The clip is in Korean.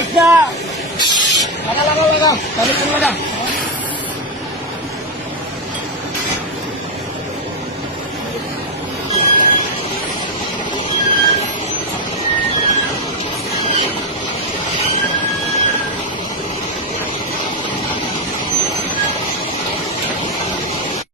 나가, 야! 나가, 나가, 나가! 나가, 나가!